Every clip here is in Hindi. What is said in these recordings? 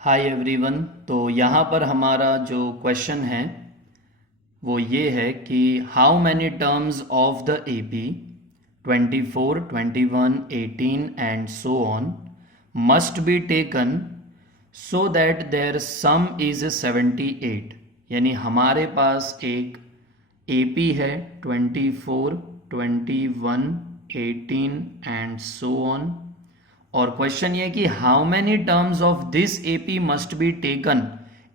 Hi everyone. तो यहाँ पर हमारा जो क्वेश्चन है वो ये है कि how many terms of the AP 24, 21, 18 and so on must be taken so that their sum is 78। यानी हमारे पास एक एपी है 24, 21, 18 एंड सो ऑन। और क्वेश्चन ये कि how many terms of this AP must be taken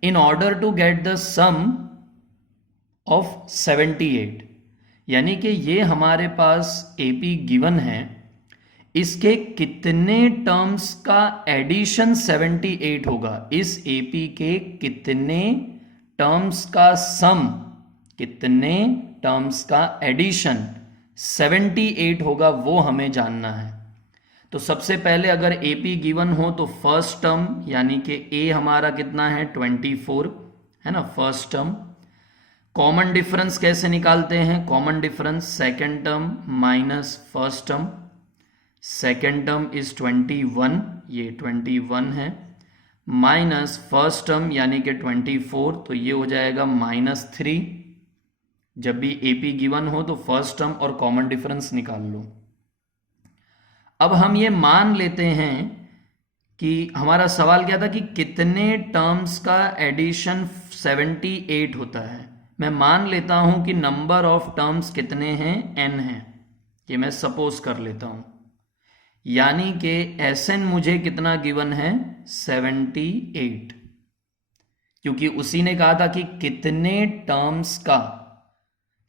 in order to get the sum of 78। यानी कि ये हमारे पास एपी गिवन है, इसके कितने टर्म्स का एडिशन 78 होगा, इस एपी के कितने टर्म्स का सम, कितने टर्म्स का एडिशन 78 होगा, वो हमें जानना है। तो सबसे पहले अगर एपी गिवन हो तो फर्स्ट टर्म यानी कि ए हमारा कितना है 24 है ना, फर्स्ट टर्म। कॉमन डिफरेंस कैसे निकालते हैं? Common difference second term minus first term. Second term is 21, ये 21 है, माइनस फर्स्ट टर्म यानी कि 24, तो ये हो जाएगा -3। जब भी एपी गिवन हो तो फर्स्ट टर्म और कॉमन डिफरेंस निकाल लो। अब हम ये मान लेते हैं कि हमारा सवाल क्या था कि कितने टर्म्स का एडिशन 78 होता है। मैं मान लेता हूं कि नंबर ऑफ टर्म्स कितने हैं, n है, ये मैं सपोज कर लेता हूं। यानी कि Sn मुझे कितना गिवन है 78, क्योंकि उसी ने कहा था कि कितने टर्म्स का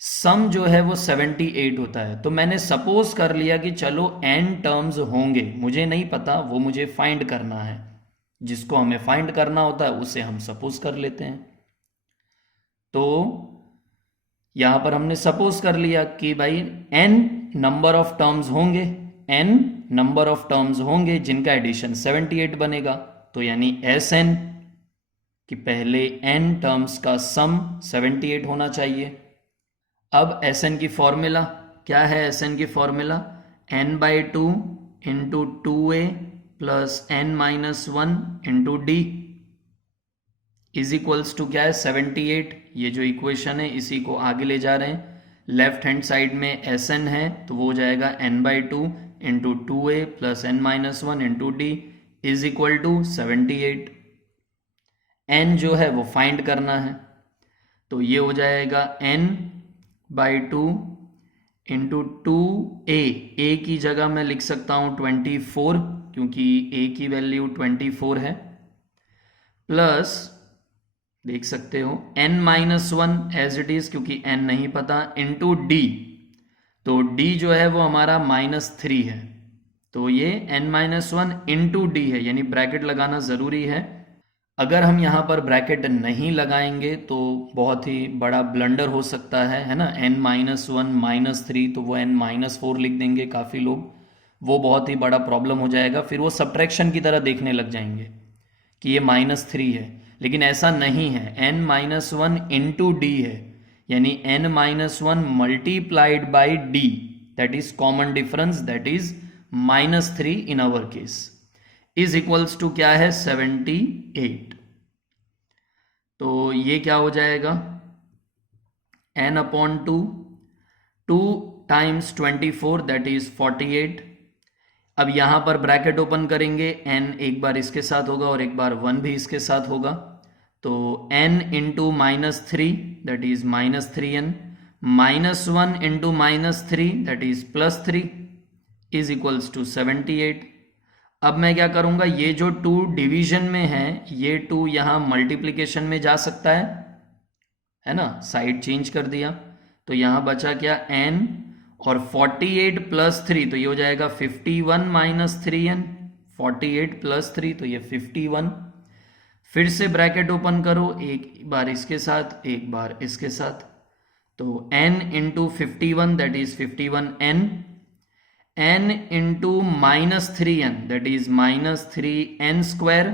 सम जो है वो 78 होता है। तो मैंने सपोज कर लिया कि चलो n टर्म्स होंगे, मुझे नहीं पता, वो मुझे फाइंड करना है, जिसको हमें फाइंड करना होता है उसे हम सपोज कर लेते हैं। तो यहां पर हमने सपोज कर लिया कि भाई n नंबर ऑफ टर्म्स होंगे, n नंबर ऑफ टर्म्स होंगे जिनका एडिशन 78 बनेगा। तो यानी Sn कि पहले n टर्म्स का सम 78 होना चाहिए। अब Sn की फॉर्मूला क्या है? Sn की formula n/2 into 2a plus n-1 into d is equals to क्या है 78। ये जो इक्वेशन है इसी को आगे ले जा रहे हैं। लेफ्ट हैंड साइड में Sn है तो वो हो जाएगा n/2 into 2a plus n-1 into d is equal to 78। n जो है वो फाइंड करना है, तो ये हो जाएगा n/2 इंटू 2a, a की जगह मैं लिख सकता हूं 24 क्योंकि a की वैल्यू 24 है, प्लस देख सकते हो n-1 एज इट इज क्योंकि n नहीं पता, इंटू d, तो d जो है वो हमारा -3 है, तो ये n-1 इंटू d है, यानी ब्रैकेट लगाना जरूरी है। अगर हम यहाँ पर ब्रैकेट नहीं लगाएंगे तो बहुत ही बड़ा ब्लंडर हो सकता है ना। n-1 -3 तो वो n-4 लिख देंगे काफ़ी लोग, वो बहुत ही बड़ा प्रॉब्लम हो जाएगा, फिर वो सब्ट्रैक्शन की तरह देखने लग जाएंगे कि ये -3 है, लेकिन ऐसा नहीं है। n-1 इंटू डी है, यानी n-1 multiplied by d, that is common difference, that is -3 in our case, is equals to क्या है 78। तो ये क्या हो जाएगा n/2, 2 टाइम्स 24 दैट इज 48। अब यहां पर ब्रैकेट ओपन करेंगे, n एक बार इसके साथ होगा और एक बार 1 भी इसके साथ होगा, तो n into -3 that is -3n, -1 into -3 that is +3 is equals to 78। अब मैं क्या करूंगा, ये जो 2 डिवीजन में है, ये 2 यहां मल्टीप्लीकेशन में जा सकता है ना, साइड चेंज कर दिया, तो यहां बचा क्या n और 48 प्लस 3, तो ये हो जाएगा 51 - 3n, 48 प्लस 3 तो ये 51। फिर से ब्रैकेट ओपन करो, एक बार इसके साथ एक बार इसके साथ, तो n into 51 that is 51n, n into -3n that is -3n square,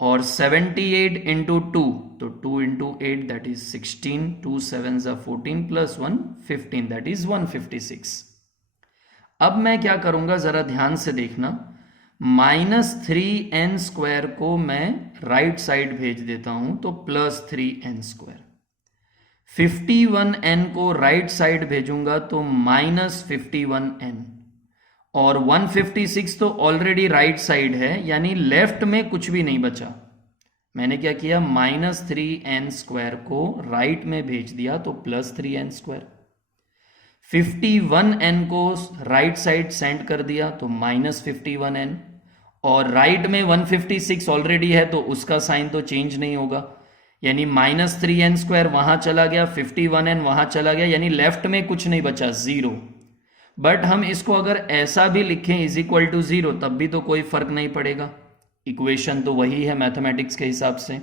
और 78 इंटू 2 तो 2 into 8 that is 16, 2 7 14 plus 1 15 that is 156। अब मैं क्या करूंगा जरा ध्यान से देखना, -3n² को मैं राइट साइड भेज देता हूं तो +3n²। 51n को राइट साइड भेजूंगा तो -51n। और 156 तो ऑलरेडी राइट साइड है, यानी लेफ्ट में कुछ भी नहीं बचा। मैंने क्या किया, -3n² को राइट में भेज दिया तो +3n²। 51n को राइट साइड सेंड कर दिया तो -51n। और राइट में 156 ऑलरेडी है तो उसका साइन तो चेंज नहीं होगा, यानी -3n² वहां चला गया, 51n वहां चला गया, यानी लेफ्ट में कुछ नहीं बचा, 0। बट हम इसको अगर ऐसा भी लिखें =0 तब भी तो कोई फर्क नहीं पड़ेगा, इक्वेशन तो वही है मैथमेटिक्स के हिसाब से।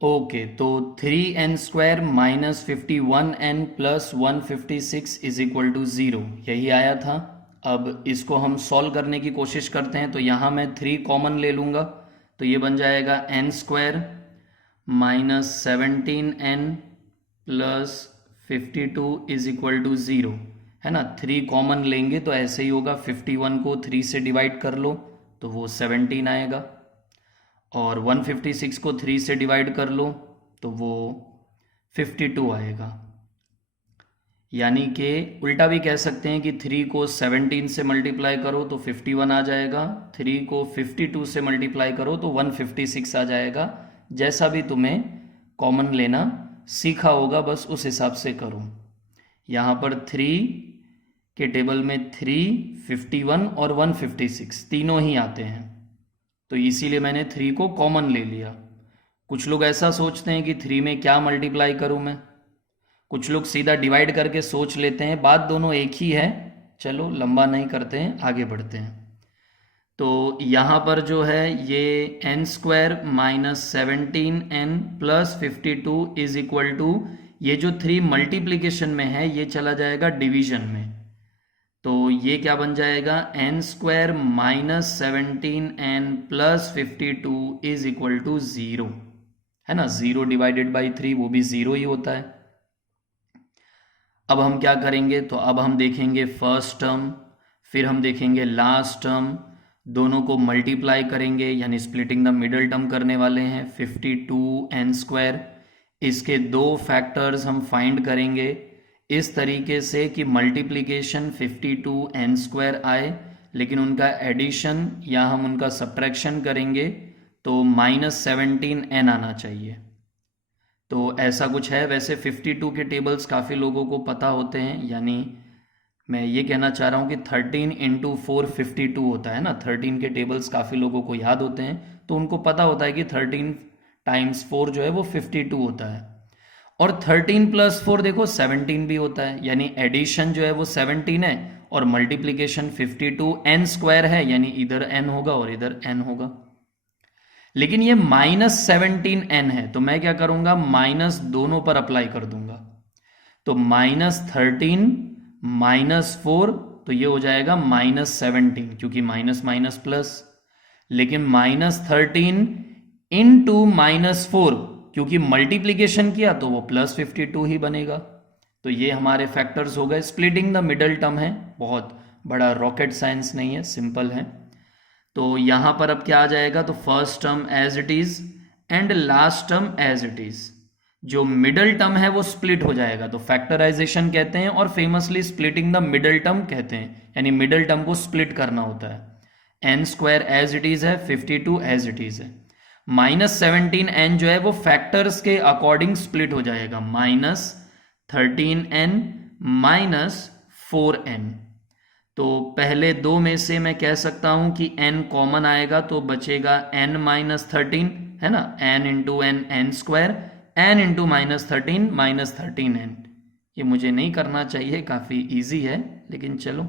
ओके, तो 3n² -51n + 156 = 0 यही आया था। अब इसको हम सॉल्व करने की कोशिश करते हैं। तो यहाँ मैं 3 कॉमन ले लूँगा तो ये बन जाएगा n² -17n + 52 = 0, है ना। 3 कॉमन लेंगे तो ऐसे ही होगा, 51 को 3 से डिवाइड कर लो तो वो 17 आएगा, और 156 को 3 से डिवाइड कर लो तो वो 52 आएगा। यानी कि उल्टा भी कह सकते हैं कि 3 को 17 से मल्टीप्लाई करो तो 51 आ जाएगा, 3 को 52 से मल्टीप्लाई करो तो 156 आ जाएगा। जैसा भी तुम्हें कॉमन लेना सीखा होगा बस उस हिसाब से करो। यहाँ पर 3 के टेबल में 3, 51 और 156 तीनों ही आते हैं, तो इसीलिए मैंने 3 को कॉमन ले लिया। कुछ लोग ऐसा सोचते हैं कि 3 में क्या मल्टीप्लाई करूं मैं, कुछ लोग सीधा डिवाइड करके सोच लेते हैं, बात दोनों एक ही है। चलो लंबा नहीं करते हैं, आगे बढ़ते हैं। तो यहाँ पर जो है ये n² -17n + 52 = ये जो 3 मल्टीप्लिकेशन में है ये चला जाएगा डिवीजन में, तो ये क्या बन जाएगा, n² -17n + 52 = 0, है ना। 0 डिवाइडेड बाई 3 वो भी 0 ही होता है। अब हम क्या करेंगे, तो अब हम देखेंगे फर्स्ट टर्म, फिर हम देखेंगे लास्ट टर्म, दोनों को मल्टीप्लाई करेंगे, यानी स्प्लिटिंग द मिडल टर्म करने वाले हैं। 52n², इसके 2 फैक्टर्स हम फाइंड करेंगे इस तरीके से कि मल्टीप्लिकेशन 52n² आए, लेकिन उनका एडिशन या हम उनका सब्ट्रैक्शन करेंगे तो -17n आना चाहिए। तो ऐसा कुछ है। वैसे 52 के टेबल्स काफ़ी लोगों को पता होते हैं, यानी मैं ये कहना चाह रहा हूँ कि 13 × 4 52 होता है ना। 13 के टेबल्स काफ़ी लोगों को याद होते हैं, तो उनको पता होता है कि 13 × 4 जो है वो 52 होता है। और 13 + 4 देखो 17 भी होता है, यानी एडिशन जो है वो 17 है और मल्टीप्लिकेशन 52n² है, यानी इधर n होगा और इधर n होगा। लेकिन ये -17n है, तो मैं क्या करूंगा, माइनस दोनों पर अप्लाई कर दूंगा। तो -13 -4 तो ये हो जाएगा -17, क्योंकि माइनस माइनस प्लस। लेकिन -13 × -4 क्योंकि मल्टीप्लिकेशन किया तो वो +52 ही बनेगा। तो ये हमारे फैक्टर्स हो गए। स्प्लिटिंग द मिडल टर्म है, बहुत बड़ा रॉकेट साइंस नहीं है, सिंपल है। तो यहाँ पर अब क्या आ जाएगा, तो first term as it is and last term as it is. जो मिडल टर्म है वो स्प्लिट हो जाएगा, तो फैक्टराइजेशन कहते हैं और famously splitting the middle term कहते हैं, यानी मिडल टर्म को स्प्लिट करना होता है। n² एज इट इज है, 52 एज इट इज है। -17n जो है वो फैक्टर्स के अकॉर्डिंग स्प्लिट हो जाएगा, -13n -4n। तो पहले 2 में से मैं कह सकता हूं कि n कॉमन आएगा तो बचेगा n -13, है ना। n × n n², n × -13 -13n। ये मुझे नहीं करना चाहिए, काफी इजी है, लेकिन चलो।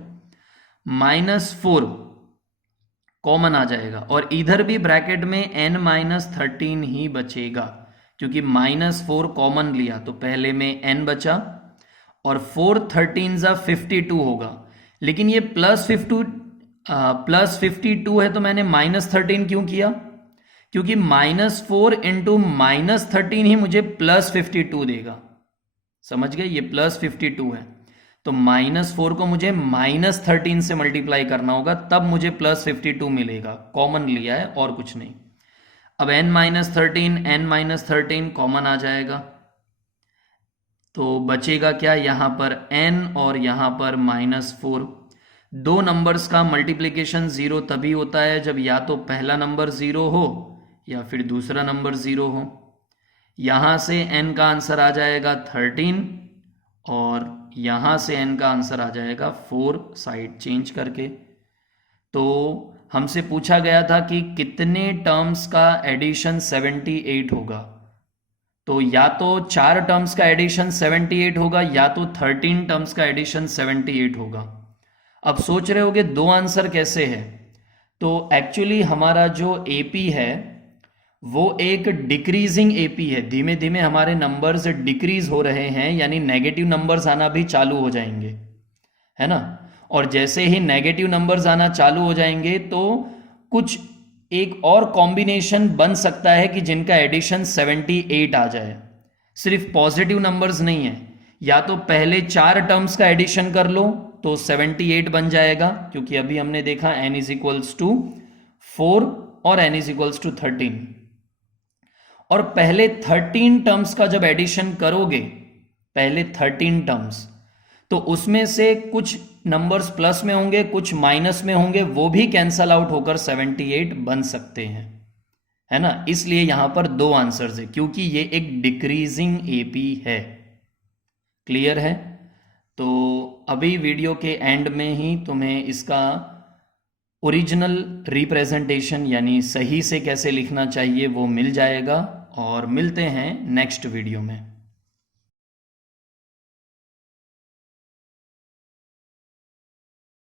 -4 कॉमन आ जाएगा और इधर भी ब्रैकेट में n -13 ही बचेगा, क्योंकि -4 कॉमन लिया तो पहले में n बचा और 4 13 52 होगा। लेकिन ये +52 है तो मैंने -13 क्यों किया, क्योंकि -4 × -13 ही मुझे +52 देगा। समझ गए, ये +52 है। तो -4 को मुझे -13 से मल्टीप्लाई करना होगा, तब मुझे +52 मिलेगा। कॉमन लिया है और कुछ नहीं। अब n-13 कॉमन आ जाएगा, तो बचेगा क्या, यहां पर n और यहां पर -4। दो नंबर्स का मल्टीप्लिकेशन 0 तभी होता है जब या तो पहला नंबर 0 हो या फिर दूसरा नंबर 0 हो। यहां से n का आंसर आ जाएगा 13 और यहां से n का आंसर आ जाएगा 4, साइड चेंज करके। तो हमसे पूछा गया था कि कितने टर्म्स का एडिशन 78 होगा, तो या तो 4 टर्म्स का एडिशन 78 होगा या तो 13 टर्म्स का एडिशन 78 होगा। अब सोच रहे होगे दो आंसर कैसे है, तो एक्चुअली हमारा जो एपी है वो एक डिक्रीजिंग एपी है। धीमे धीमे हमारे नंबर्स डिक्रीज हो रहे हैं, यानी नेगेटिव नंबर्स आना भी चालू हो जाएंगे, है ना। और जैसे ही नेगेटिव नंबर्स आना चालू हो जाएंगे तो कुछ एक और कॉम्बिनेशन बन सकता है कि जिनका एडिशन 78 आ जाए। सिर्फ पॉजिटिव नंबर्स नहीं है, या तो पहले 4 टर्म्स का एडिशन कर लो तो 78 बन जाएगा, क्योंकि अभी हमने देखा n = 4 और n = 13। और पहले 13 टर्म्स का जब एडिशन करोगे, पहले 13 टर्म्स, तो उसमें से कुछ नंबर्स प्लस में होंगे, कुछ माइनस में होंगे, वो भी कैंसल आउट होकर 78 बन सकते हैं, है ना। इसलिए यहां पर दो आंसर्स है, क्योंकि ये एक डिक्रीजिंग एपी है। क्लियर है। तो अभी वीडियो के एंड में ही तुम्हें इसका ओरिजिनल रिप्रेजेंटेशन यानी सही से कैसे लिखना चाहिए वो मिल जाएगा, और मिलते हैं नेक्स्ट वीडियो में।